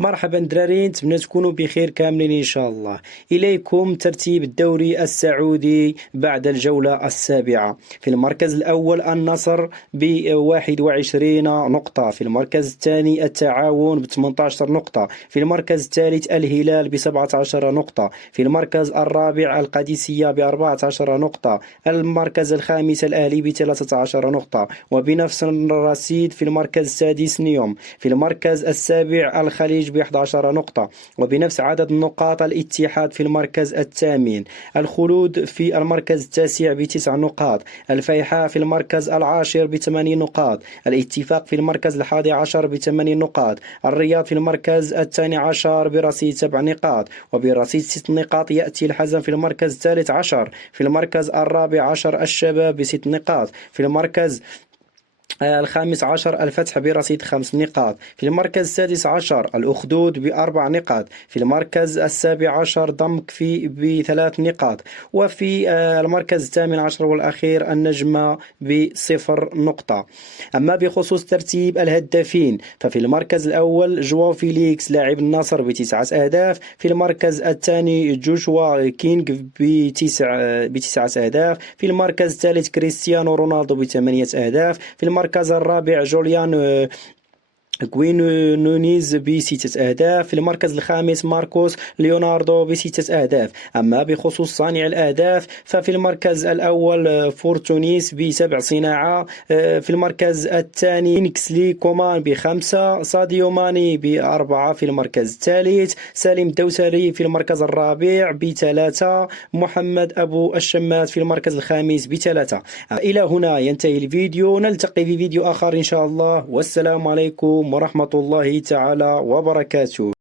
مرحبا دراري، نتمنى تكونوا بخير كاملين إن شاء الله. إليكم ترتيب الدوري السعودي بعد الجولة السابعة. في المركز الأول النصر ب21 نقطة، في المركز الثاني التعاون ب18 نقطة، في المركز الثالث الهلال ب17 نقطة، في المركز الرابع القادسية ب14 نقطة، المركز الخامس الأهلي ب13 نقطة، وبنفس الرصيد في المركز السادس نيوم، في المركز السابع الخليج ب11 نقطة، وبنفس عدد النقاط الاتحاد في المركز الثامن، الخلود في المركز التاسع ب9 نقاط، الفيحاء في المركز العاشر ب8 نقاط، الاتفاق في المركز ال11 ب8 نقاط، الرياض في المركز الثاني عشر برصيد 7 نقاط، وبرصيد 6 نقاط يأتي الحزم في المركز الثالث عشر، في المركز الرابع عشر الشباب ب6 نقاط، في المركز الخامس عشر الفتح برصيد 5 نقاط، في المركز السادس عشر الأخدود ب4 نقاط، في المركز السابع عشر ضمك ب3 نقاط، وفي المركز الثامن عشر والأخير النجمة ب0 نقطة. أما بخصوص ترتيب الهدافين، ففي المركز الأول جواو فيليكس لاعب النصر ب9 أهداف، في المركز الثاني جوشوا كينغ ب9 أهداف، في المركز الثالث كريستيانو رونالدو ب8 أهداف، في المركز الرابع جوليان غوين نونيز ب6 أهداف، في المركز الخامس ماركوس ليوناردو ب6 أهداف. أما بخصوص صانع الأهداف، ففي المركز الأول فورتونيس ب7 صناعة، في المركز الثاني كينغسلي كومان ب5، ساديو ماني ب4، في المركز الثالث سالم الدوسري، في المركز الرابع ب3، محمد أبو الشمات في المركز الخامس ب3. إلى هنا ينتهي الفيديو، نلتقي في فيديو آخر إن شاء الله، والسلام عليكم ورحمة الله تعالى وبركاته.